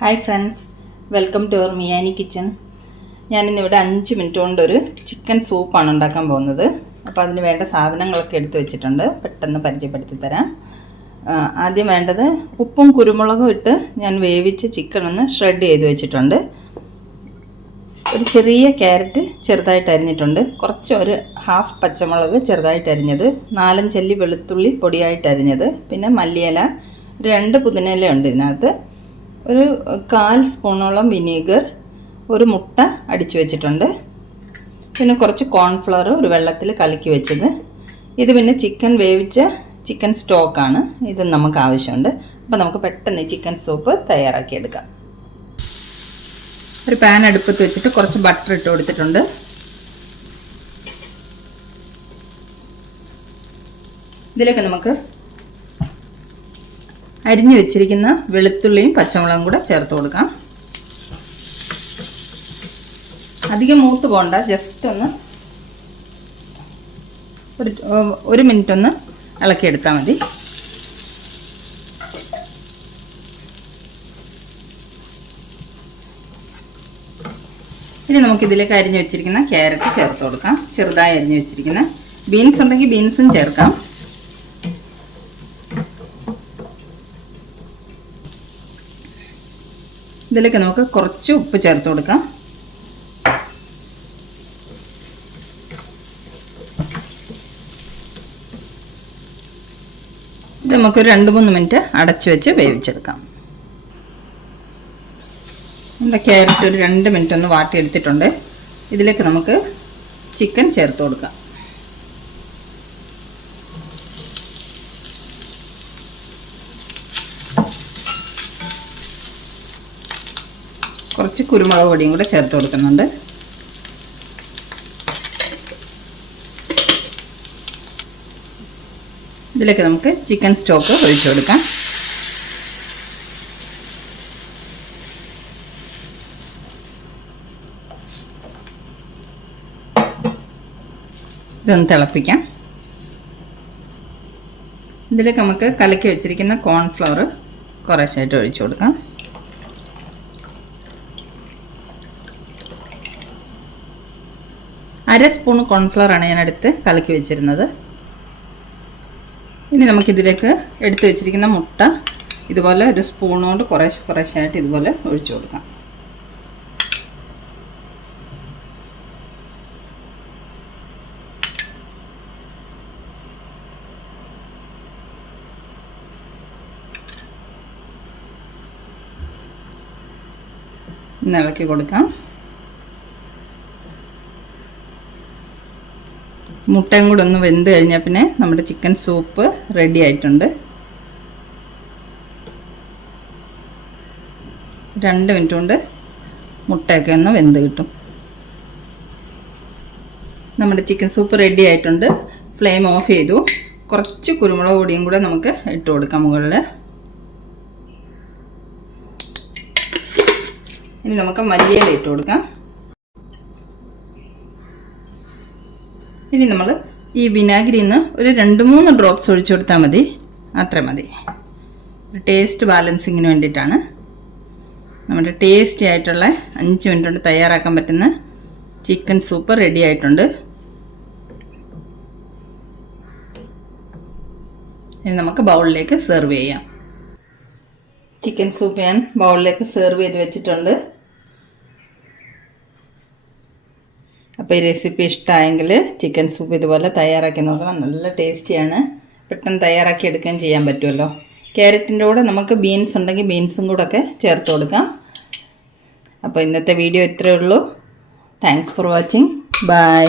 Hi friends, welcome to our Miyani kitchen. ഞാനിന്നിവിടെ 5 minute കൊണ്ടൊരു chicken സൂപ്പാണ് ഉണ്ടാക്കാൻ പോകുന്നത്. അപ്പോൾ അതിന് വേണ്ട സാധനങ്ങളൊക്കെ എടുത്ത് വെച്ചിട്ടുണ്ട്, പെട്ടെന്ന് പരിചയപ്പെടുത്തി തരാം. ആദ്യം വേണ്ടത് ഉപ്പും കുരുമുളകും ഇട്ട് ഞാൻ വേവിച്ച് ചിക്കൻ ഒന്ന് ഷ്രെഡ് ചെയ്ത് വെച്ചിട്ടുണ്ട്. ഒരു ചെറിയ ക്യാരറ്റ് ചെറുതായിട്ട് അരിഞ്ഞിട്ടുണ്ട്, ഒരു ഹാഫ് പച്ചമുളക് ചെറുതായിട്ട് അരിഞ്ഞത്, 4-5 അല്ലി വെളുത്തുള്ളി പൊടിയായിട്ട് അരിഞ്ഞത്, പിന്നെ മല്ലിയില, 2 പുതിനയില ഉണ്ട് ഇതിനകത്ത്, ഒരു 1/4 സ്പൂണോളം വിനീഗർ, ഒരു മുട്ട അടിച്ചു വെച്ചിട്ടുണ്ട്, പിന്നെ കുറച്ച് കോൺഫ്ലവർ ഒരു വെള്ളത്തിൽ കലക്കി വെച്ചത്. ഇത് പിന്നെ ചിക്കൻ വേവിച്ച ചിക്കൻ സ്റ്റോക്കാണ്, ഇത് നമുക്ക് ആവശ്യമുണ്ട്. അപ്പോൾ നമുക്ക് പെട്ടെന്ന് ഈ ചിക്കൻ സൂപ്പ് തയ്യാറാക്കിയെടുക്കാം. ഒരു പാൻ അടുപ്പത്ത് വെച്ചിട്ട് കുറച്ച് ബട്ടർ ഇട്ട് കൊടുത്തിട്ടുണ്ട്. ഇതിലേക്ക് നമുക്ക് അരിഞ്ഞു വെച്ചിരിക്കുന്ന വെളുത്തുള്ളിയും പച്ചമുളകും കൂടെ ചേർത്ത് കൊടുക്കാം. അധികം മൂത്ത് പോകണ്ട, ജസ്റ്റ് ഒന്ന് ഒരു മിനിറ്റ് ഒന്ന് ഇളക്കിയെടുത്താൽ മതി. ഇനി നമുക്കിതിലേക്ക് അരിഞ്ഞു വെച്ചിരിക്കുന്ന ക്യാരറ്റ് ചേർത്ത് കൊടുക്കാം. ചെറുതായി അരിഞ്ഞു വെച്ചിരിക്കുന്ന ബീൻസ് ഉണ്ടെങ്കിൽ ബീൻസും ചേർക്കാം. ഇതിലേക്ക് നമുക്ക് കുറച്ച് ഉപ്പ് ചേർത്ത് കൊടുക്കാം. ഇത് നമുക്കൊരു 2-3 മിനിറ്റ് അടച്ചു വെച്ച് വേവിച്ചെടുക്കാം. നമ്മുടെ ക്യാരറ്റ് ഒരു 2 മിനിറ്റ് ഒന്ന് വാട്ടിയെടുത്തിട്ടുണ്ട്. ഇതിലേക്ക് നമുക്ക് ചിക്കൻ ചേർത്ത് കൊടുക്കാം. കുറച്ച് കുരുമുളക് പൊടിയും കൂടെ ചേർത്ത് കൊടുക്കുന്നുണ്ട്. ഇതിലേക്ക് നമുക്ക് ചിക്കൻ സ്റ്റോക്ക് ഒഴിച്ചു കൊടുക്കാം. ഇതൊന്ന് തിളപ്പിക്കാം. ഇതിലേക്ക് നമുക്ക് കലക്കി വെച്ചിരിക്കുന്ന കോൺഫ്ലവർ കുറേശ്ശായിട്ട് ഒഴിച്ചു കൊടുക്കാം. അര സ്പൂൺ കോൺഫ്ലവറാണ് ഞാൻ എടുത്ത് കലക്കി വെച്ചിരുന്നത്. ഇനി നമുക്കിതിലേക്ക് എടുത്ത് വെച്ചിരിക്കുന്ന മുട്ട ഇതുപോലെ ഒരു സ്പൂണോട് കുറേശ്ശായിട്ട് ഇതുപോലെ ഒഴിച്ചു കൊടുക്കാം. ഇളക്കി കൊടുക്കാം. മുട്ടയും കൂടെ ഒന്ന് വെന്ത് കഴിഞ്ഞാൽ പിന്നെ നമ്മുടെ ചിക്കൻ സൂപ്പ് റെഡി ആയിട്ടുണ്ട്. 2 മിനിറ്റ് കൊണ്ട് മുട്ടയൊക്കെ ഒന്ന് വെന്ത് കിട്ടും. നമ്മുടെ ചിക്കൻ സൂപ്പ് റെഡി ആയിട്ടുണ്ട്. ഫ്ലെയിം ഓഫ് ചെയ്തു. കുറച്ച് കുരുമുളക് പൊടിയും കൂടെ നമുക്ക് ഇട്ട് കൊടുക്കാം മുകളിൽ. ഇനി നമുക്ക് മല്ലിയില ഇട്ട് കൊടുക്കാം. ഇനി നമ്മൾ ഈ വിനാഗിരിയിൽ നിന്ന് ഒരു 2-3 ഡ്രോപ്സ് ഒഴിച്ചു കൊടുത്താൽ മതി, അത്ര മതി. ടേസ്റ്റ് ബാലൻസിങ്ങിന് വേണ്ടിയിട്ടാണ്. നമ്മുടെ ടേസ്റ്റി ആയിട്ടുള്ള 5 മിനിറ്റ് കൊണ്ട് തയ്യാറാക്കാൻ പറ്റുന്ന ചിക്കൻ സൂപ്പ് റെഡി ആയിട്ടുണ്ട്. ഇനി നമുക്ക് ബൗളിലേക്ക് സെർവ് ചെയ്യാം. ചിക്കൻ സൂപ്പ് ഞാൻ ബൗളിലേക്ക് സെർവ് ചെയ്ത് വെച്ചിട്ടുണ്ട്. അപ്പോൾ ഈ റെസിപ്പി ഇഷ്ടമായെങ്കിൽ ചിക്കൻ സൂപ്പ് ഇതുപോലെ തയ്യാറാക്കി നോക്കണം. നല്ല ടേസ്റ്റിയാണ്. പെട്ടെന്ന് തയ്യാറാക്കി എടുക്കുകയും ചെയ്യാൻ പറ്റുമല്ലോ. ക്യാരറ്റിൻ്റെ കൂടെ നമുക്ക് ബീൻസ് ഉണ്ടെങ്കിൽ ബീൻസും കൂടെ ഒക്കെ ചേർത്ത് കൊടുക്കാം. അപ്പോൾ ഇന്നത്തെ വീഡിയോ ഇത്രയേ ഉള്ളൂ. Thanks for watching. ബൈ.